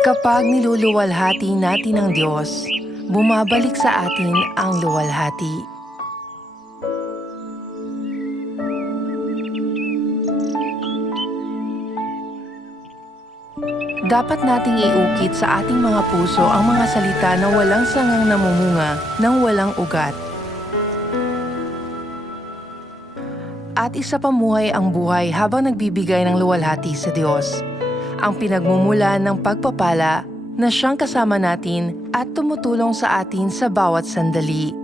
Kapag niluluwalhati natin ang Diyos, bumabalik sa atin ang luwalhati. Dapat nating iukit sa ating mga puso ang mga salita na walang sangang namumunga ng walang ugat. At isa pamuhay ang buhay habang nagbibigay ng luwalhati sa Diyos. Ang pinagmumulan ng pagpapala na siyang kasama natin at tumutulong sa atin sa bawat sandali.